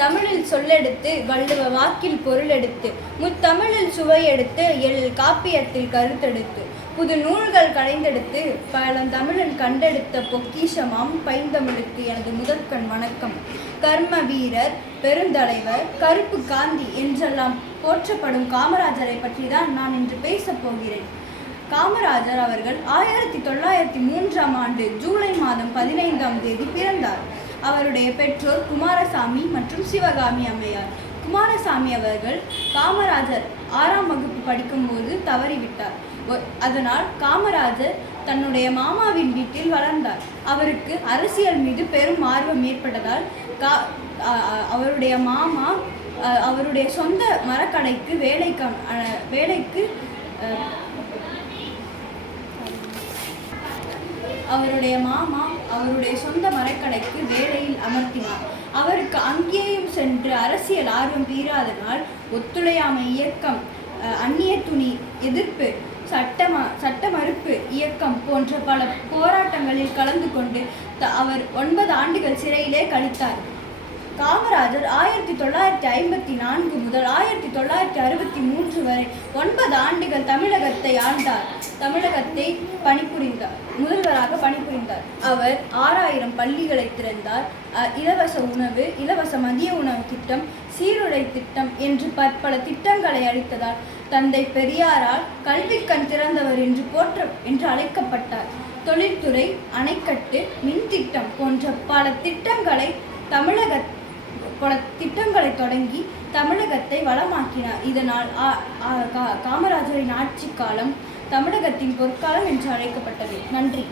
செந்தமிழில் சொல்லெடுத்து வள்ளுவ வாக்கில் பொருளெடுத்து முத்தமிழில் சுவையெடுத்து காப்பியத்தில் கருத்தெடுத்து புது நூல்கள் கடைந்தெடுத்து பழந்தமிழன் கண்டெடுத்த பொக்கிஷமாம் பைந்தமிழுக்கு எனது முதற்கண் வணக்கம். கர்ம வீரர், பெருந்தலைவர், கருப்பு காந்தி என்றெல்லாம் போற்றப்படும் காமராஜரை பற்றி தான் நான் இன்று பேசப் போகிறேன். காமராஜர் அவர்கள் 1903ஆம் ஆண்டு ஜூலை மாதம் 15ஆம் தேதி பிறந்தார். அவருடைய பெற்றோர் குமாரசாமி மற்றும் சிவகாமி அம்மையார். குமாரசாமி அவர்கள் காமராஜர் 6ஆம் வகுப்பு படிக்கும்போது தவறிவிட்டார். அதனால் காமராஜர் தன்னுடைய மாமாவின் வீட்டில் வளர்ந்தார். அவருக்கு அரசியல் மீது பெரும் ஆர்வம் ஏற்பட்டதால் அவருடைய மாமா அவருடைய சொந்த மரக்கடைக்கு வேலையில் அமர்த்தினார். அவருக்கு அங்கேயும் சென்று அரசியல் ஆர்வம் தீராதனால் ஒத்துழையாமை இயக்கம், அந்நிய துணி எதிர்ப்பு, சட்ட மறுப்பு இயக்கம் போன்ற பல போராட்டங்களில் கலந்து கொண்டு அவர் 9 ஆண்டுகள் சிறையிலே கழித்தார். காமராஜர் 1954 முதல் 1963 வரை 9 ஆண்டுகள் தமிழகத்தை ஆண்டார். தமிழகத்தை முதல்வராக பணிபுரிந்தார். அவர் 6000 பள்ளிகளை திறந்தார். இலவச உணவு, இலவச மதிய உணவு திட்டம், சீருடை திட்டம் என்று பல திட்டங்களை அளித்ததால் தந்தை பெரியாரால் கல்விக்கண் திறந்தவர் என்று அழைக்கப்பட்டார். தொழில்துறை, அணைக்கட்டு, மின் திட்டம் போன்ற பல திட்டங்களை தொடங்கி தமிழகத்தை வளமாக்கினார். இதனால் காமராஜரின் ஆட்சி காலம் தமிழகத்தின் பொற்காலம் என்று அழைக்கப்பட்டது. நன்றி.